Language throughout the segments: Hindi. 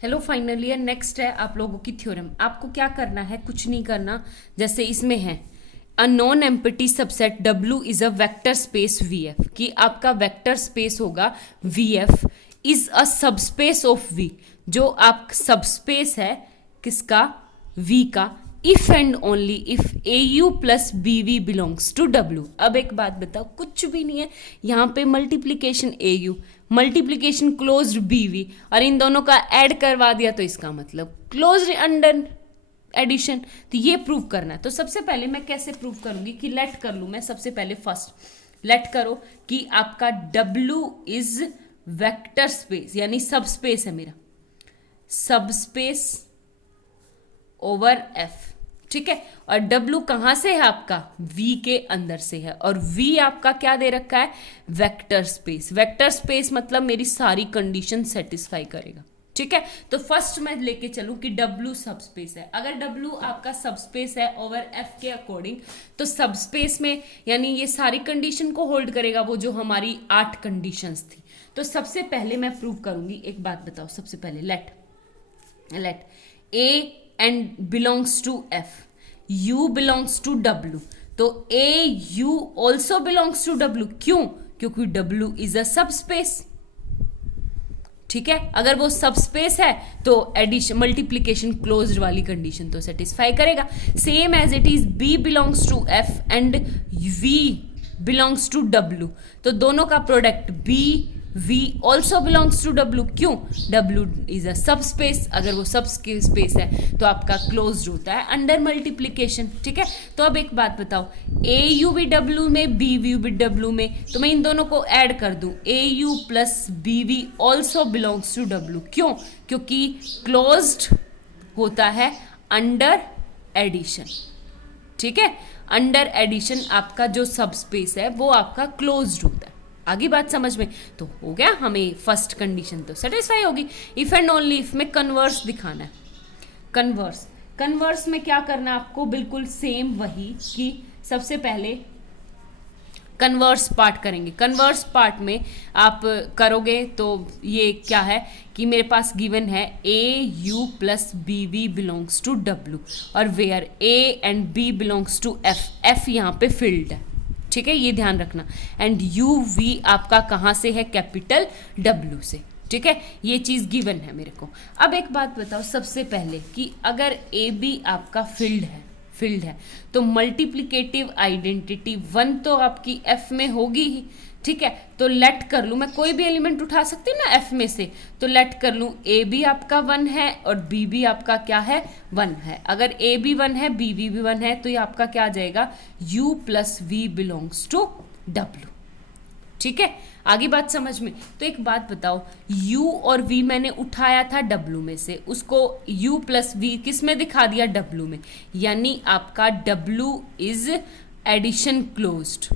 Hello final year. नेक्स्ट है आप लोगों की थ्योरम। आपको क्या करना है, कुछ नहीं करना। जैसे इसमें है a non empty subset W is a vector space VF, कि आपका वेक्टर स्पेस होगा VF is a subspace of V, जो आप सबस्पेस है किसका, V का, if and only if AU plus BV belongs to W। अब एक बात बताओ, कुछ भी नहीं है यहाँ पे, multiplication AU multiplication closed BV और इन दोनों का ऐड करवा दिया, तो इसका मतलब क्लोज्ड अंडर एडिशन। तो ये प्रूव करना है। तो सबसे पहले मैं कैसे प्रूव करूंगी कि लेट कर लूं मैं। सबसे पहले फर्स्ट लेट करो कि आपका W इज वेक्टर स्पेस, यानी सब स्पेस है मेरा, सब स्पेस ओवर F, ठीक है। और W कहां से है आपका, V के अंदर से है, और V आपका क्या दे रखा है, वेक्टर स्पेस। वेक्टर स्पेस मतलब मेरी सारी कंडीशन सेटिस्फाई करेगा, ठीक है। तो फर्स्ट मैं लेके चलूं कि W सब स्पेस है। अगर W आपका सब स्पेस है ओवर F के अकॉर्डिंग, तो सब स्पेस में यानी ये सारी कंडीशन को होल्ड करेगा, वो जो हमारी 8 कंडीशंस थी। तो सबसे पहले मैं प्रूव करूंगी, एक बात बताओ, सबसे पहले late A and belongs to F, U belongs to W, तो A U also belongs to W। क्यों? क्योंकि W is a subspace, ठीक है। अगर वो सबस्पेस है तो एडिशन मल्टीप्लीकेशन क्लोज्ड वाली कंडीशन तो सेटिस्फाई करेगा। Same as it is B belongs to F and V belongs to W, तो दोनों का product B V also belongs to W। क्यों? W is a sub space. अगर वो सब स्पेस है तो आपका क्लोज्ड होता है अंडर मल्टीप्लीकेशन, ठीक है। तो अब एक बात बताओ, AU भी W में, BV भी W में, तो मैं इन दोनों को ऐड कर दूं, AU plus BV also belongs to W। क्यों? क्योंकि क्लोज्ड होता है अंडर एडिशन, ठीक है। अंडर एडिशन आपका जो सब स्पेस है वो आपका क्लोज्ड होता है। आगे बात समझ में तो हो गया, हमें फर्स्ट कंडीशन तो सेटिस्फाई होगी। इफ एंड ओनली इफ में कन्वर्स दिखाना है। कन्वर्स में क्या करना है आपको, बिल्कुल सेम वही कि सबसे पहले कन्वर्स पार्ट करेंगे। कन्वर्स पार्ट में आप करोगे तो ये क्या है कि मेरे पास गिवन है AU plus BV belongs to W, और where A and B belongs to F, F यहाँ पे फील्ड है, ठीक है, ये ध्यान रखना। एंड UV आपका कहाँ से है, कैपिटल W से, ठीक है। ये चीज गिवन है मेरे को। अब एक बात बताओ सबसे पहले कि अगर AB आपका फील्ड है तो मल्टीप्लिकेटिव आइडेंटिटी 1 तो आपकी F में होगी ही, ठीक है। तो लेट कर लूँ, मैं कोई भी एलिमेंट उठा सकती हूँ ना F में से, तो लेट कर लूँ AB आपका 1 है और BB आपका क्या है, 1 है। अगर AB 1 है, BB भी 1 है, तो ये आपका क्या आ जाएगा, U plus V belongs to W, ठीक है। आगे बात समझ में। तो एक बात बताओ, U और V मैंने उठाया था W में से, उसको U प्लस V किस में दिखा दिया, W में, यानी आपका W is addition closed.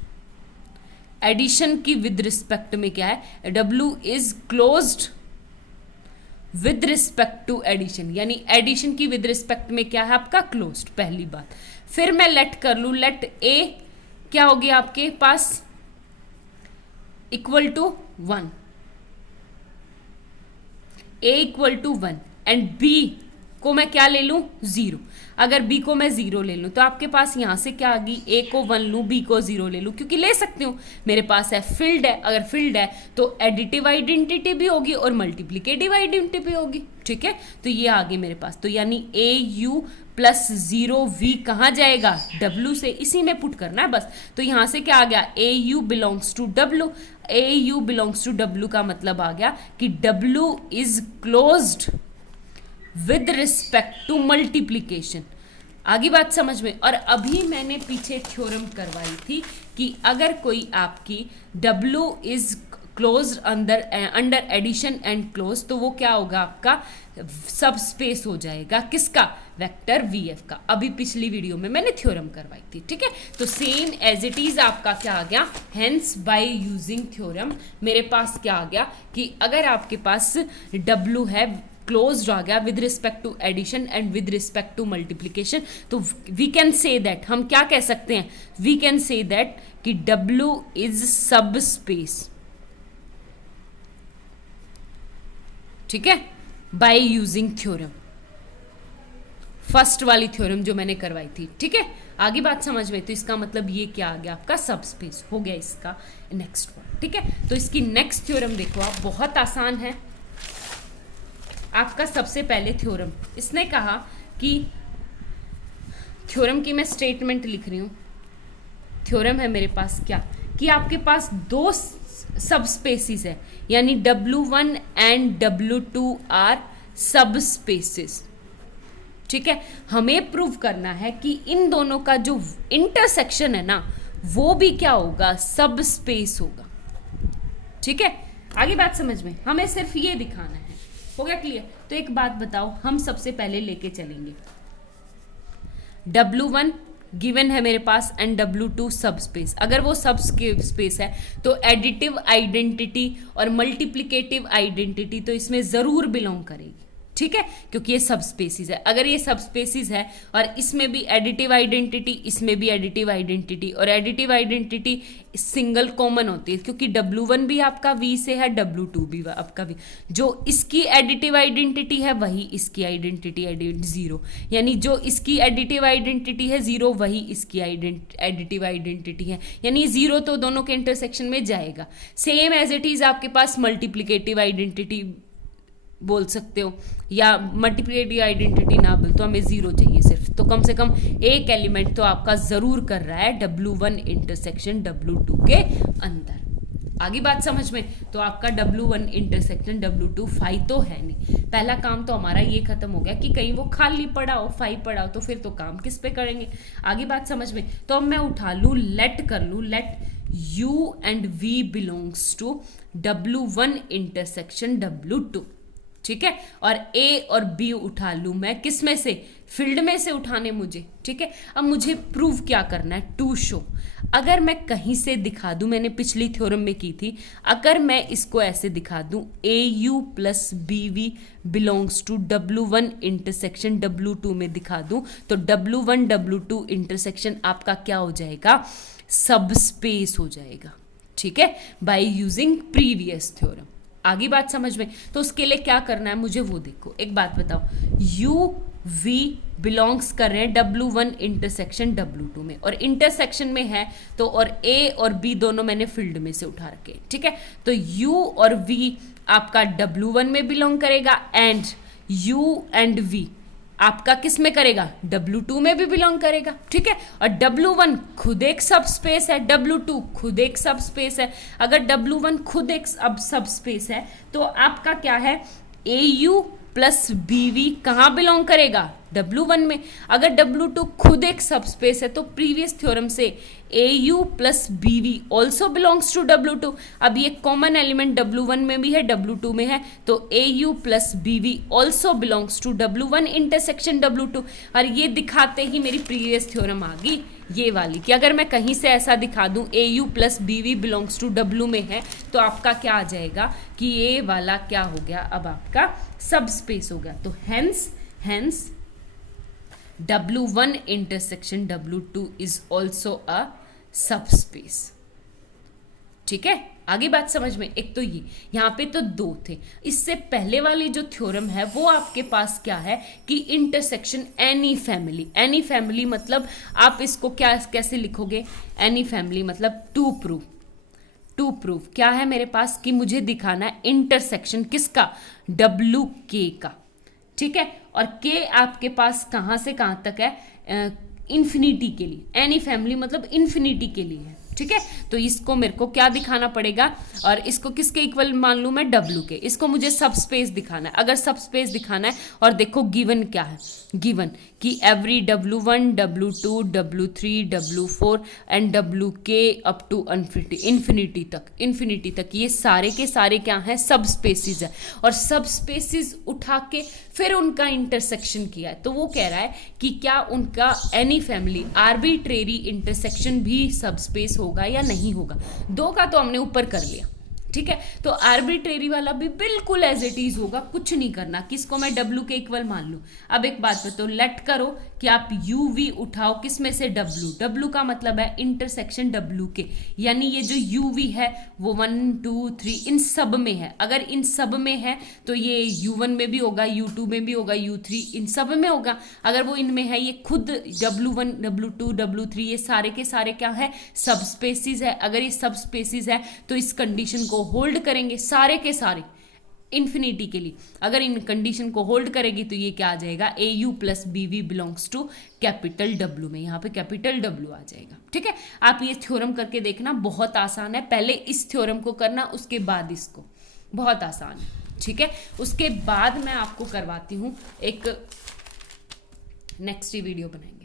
Addition की विद रिस्पेक्ट में क्या है, W is closed with respect to addition, यानी एडिशन की विद रिस्पेक्ट में क्या है आपका, क्लोज्ड, पहली बात। फिर मैं लेट कर लूं, लेट A क्या होगी आपके पास, equal to 1, A equal to 1 and B को मैं क्या ले लूं, 0। अगर B को मैं 0 ले लूं तो आपके पास यहां से क्या आ गई, A को 1 लूं, B को 0 ले लूं, क्योंकि ले सकती हूं, मेरे पास है फील्ड है। अगर फील्ड है तो एडिटिव आइडेंटिटी भी होगी और मल्टीप्लिकेटिव आइडेंटिटी भी होगी, ठीक है। तो ये आ गई मेरे पास, तो यानी AU प्लस 0V कहाँ जाएगा, W से, इसी में पुट करना है बस। तो यहां से क्या आ गया, AU belongs to W। AU belongs to W का मतलब आ गया कि W is closed with respect to multiplication. आगे बात समझ में। और अभी मैंने पीछे थ्योरम करवाई थी कि अगर कोई आपकी W is closed under addition and close, तो वो क्या होगा आपका, सब स्पेस हो जाएगा, किसका, वेक्टर VF का। अभी पिछली वीडियो में मैंने थ्योरम करवाई थी, ठीक है। तो सेम एज इट इज आपका क्या आ गया, हेंस बाय यूजिंग थ्योरम मेरे पास क्या आ गया कि अगर आपके पास W है क्लोज्ड आ गया with respect to addition and with respect to multiplication, तो वी कैन से दैट, हम क्या कह सकते हैं, वी कैन से दैट कि W इज सब स्पेस, ठीक है। बाय यूजिंग थ्योरम, फर्स्ट वाली थ्योरम जो मैंने करवाई थी। ठीक है, आगे बात समझ में। तो इसका मतलब ये क्या आ गया, आपका सब स्पेस हो गया इसका नेक्स्ट वन। ठीक है, तो इसकी नेक्स्ट थ्योरम देखो आप, बहुत आसान है। आपका सबसे पहले थ्योरम, इसने कहा कि थ्योरम की मैं स्टेटमेंट लिख रही हूँ। थ्योरम है मेरे पास क्या, कि आपके पास दो सब स्पेसिस है, यानी W1 एंड W2 आर सब स्पेसिस। ठीक है, हमें प्रूव करना है कि इन दोनों का जो इंटरसेक्शन है ना, वो भी क्या होगा, सब स्पेस होगा। ठीक है, आगे बात समझ में, हमें सिर्फ ये दिखाना है। हो गया क्लियर? तो एक बात बताओ, हम सबसे पहले लेके चलेंगे W1 गिवन है मेरे पास एंड W2 सब स्पेस। अगर वो सब स्पेस है तो एडिटिव आइडेंटिटी और मल्टीप्लिकेटिव आइडेंटिटी तो इसमें जरूर बिलोंग करेगी। ठीक है, क्योंकि ये सब स्पेसिस है। अगर ये सब स्पेसिस है और इसमें भी एडिटिव आइडेंटिटी, इसमें भी एडिटिव आइडेंटिटी, और एडिटिव आइडेंटिटी सिंगल कॉमन होती है, क्योंकि W1 भी आपका V से है, W2 भी आपका V। जो इसकी एडिटिव आइडेंटिटी है वही इसकी आइडेंटिटी जीरो, यानी जो इसकी एडिटिव आइडेंटिटी है जीरो, वही इसकी एडिटिव आइडेंटिटी है, यानी जीरो तो दोनों के इंटरसेक्शन में जाएगा। सेम एज इट इज आपके पास मल्टीप्लिकेटिव आइडेंटिटी बोल सकते हो, या मल्टीप्लिकेटिव आइडेंटिटी ना बोल तो हमें जीरो चाहिए सिर्फ, तो कम से कम एक एलिमेंट तो आपका जरूर कर रहा है W1 इंटरसेक्शन W2 के अंदर। आगे बात समझ में, तो आपका W1 इंटरसेक्शन W2 फाई तो है नहीं। पहला काम तो हमारा ये खत्म हो गया कि कहीं वो खाली पड़ा हो, फाई पड़ा हो, तो फिर तो काम किस पे करेंगे। आगे बात समझ में, तो अब मैं उठा लूँ, लेट कर लूँ, let U and V belongs to W1 intersection W2। ठीक है, और A और B उठा लूं मैं किस में से, फील्ड में से उठाने मुझे। ठीक है, अब मुझे प्रूव क्या करना है, टू शो। अगर मैं कहीं से दिखा दूं, मैंने पिछली थ्योरम में की थी, अगर मैं इसको ऐसे दिखा दूं AU plus BV belongs to W1 intersection W2 में दिखा दूं, तो W1 W2 इंटरसेक्शन आपका क्या हो जाएगा, सब स्पेस हो जाएगा। ठीक है, बाय यूजिंग प्रीवियस थ्योरम। आगे बात समझ में, तो उसके लिए क्या करना है मुझे वो देखो। एक बात बताओ, U V बिलोंग्स कर रहे हैं W1 इंटरसेक्शन W2 में, और इंटरसेक्शन में है तो, और A और B दोनों मैंने फील्ड में से उठा रखे। ठीक है, तो U और V आपका W1 में बिलोंग करेगा, एंड U एंड V आपका किस में करेगा, W2 में भी बिलोंग करेगा। ठीक है, और W1 खुद एक सब स्पेस है, W2 खुद एक सब स्पेस है। अगर W1 खुद एक सब स्पेस है तो आपका क्या है, AU प्लस BV कहाँ बिलोंग करेगा, W1 में। अगर W2 खुद एक सब स्पेस है तो प्रीवियस थ्योरम से AU plus BV also belongs to W2। अब ये कॉमन एलिमेंट W1 में भी है, W2 में है, तो AU plus BV also belongs to W1 intersection W2। और ये दिखाते ही मेरी प्रीवियस थ्योरम आ गई ये वाली, कि अगर मैं कहीं से ऐसा दिखा दूं AU plus BV belongs to W में है, तो आपका क्या आ जाएगा कि ये वाला क्या हो गया, अब आपका सब स्पेस हो गया। तो hence W1 intersection W2 is also a sub space. ठीक है, आगे बात समझ में। एक तो ये यहाँ पे तो दो थे, इससे पहले वाली जो थ्योरम है वो आपके पास क्या है कि intersection any family. Any family मतलब आप इसको क्या कैसे लिखोगे, एनी फैमिली मतलब टू प्रूव क्या है मेरे पास कि मुझे दिखाना है इंटरसेक्शन किसका, WK का। ठीक है, और K आपके पास कहाँ से कहाँ तक है, इन्फिनिटी के लिए। एनी फैमिली मतलब इन्फिनिटी के लिए है। ठीक है, तो इसको मेरे को क्या दिखाना पड़ेगा, और इसको किसके इक्वल मान लूं मैं, W के। इसको मुझे सब स्पेस दिखाना है। अगर सब स्पेस दिखाना है, और देखो गिवन क्या है, गिवन कि every W1 W2 W3 W4 and WK up to infinity तक ये सारे के सारे क्या हैं, सब स्पेसिस है। और सब स्पेसिस उठा के फिर उनका इंटरसेक्शन किया है, तो वो कह रहा है कि क्या उनका एनी फैमिली आर्बिट्रेरी इंटरसेक्शन भी सब स्पेस होगा या नहीं होगा। दो का तो हमने ऊपर कर लिया। ठीक है। तो आर्बिट्रेरी वाला भी बिल्कुल एज इट इज होगा, कुछ नहीं करना, किसको मैं W के इक्वल मान लूं। अब एक बात बताओ, लेट करो कि आप UV उठाओ किस में से W का मतलब है इंटरसेक्शन W के, यानी ये जो UV है वो 1 2 3 इन सब में है। अगर इन सब में है तो ये U1 में भी होगा, U2 में भी होगा, U3 इन सब में होगा। अगर वो इनमें है, ये खुद W1 W2 W3 ये सारे के सारे क्या है, सब स्पेसीज है। अगर ये सब स्पेसीज है तो इस कंडीशन को होल्ड करेंगे सारे के सारे इंफिनिटी के लिए। अगर इन कंडीशन को होल्ड करेगी तो ये क्या आ जाएगा, AU plus BV belongs to capital W में, यहाँ पे कैपिटल W आ जाएगा। ठीक है, आप ये थ्योरम करके देखना, बहुत आसान है। पहले इस थ्योरम को करना, उसके बाद इसको, बहुत आसान है। ठीक है, उसके बाद मैं आपको करवाती हूँ एक नेक्स्ट वीडियो बनाएंगे।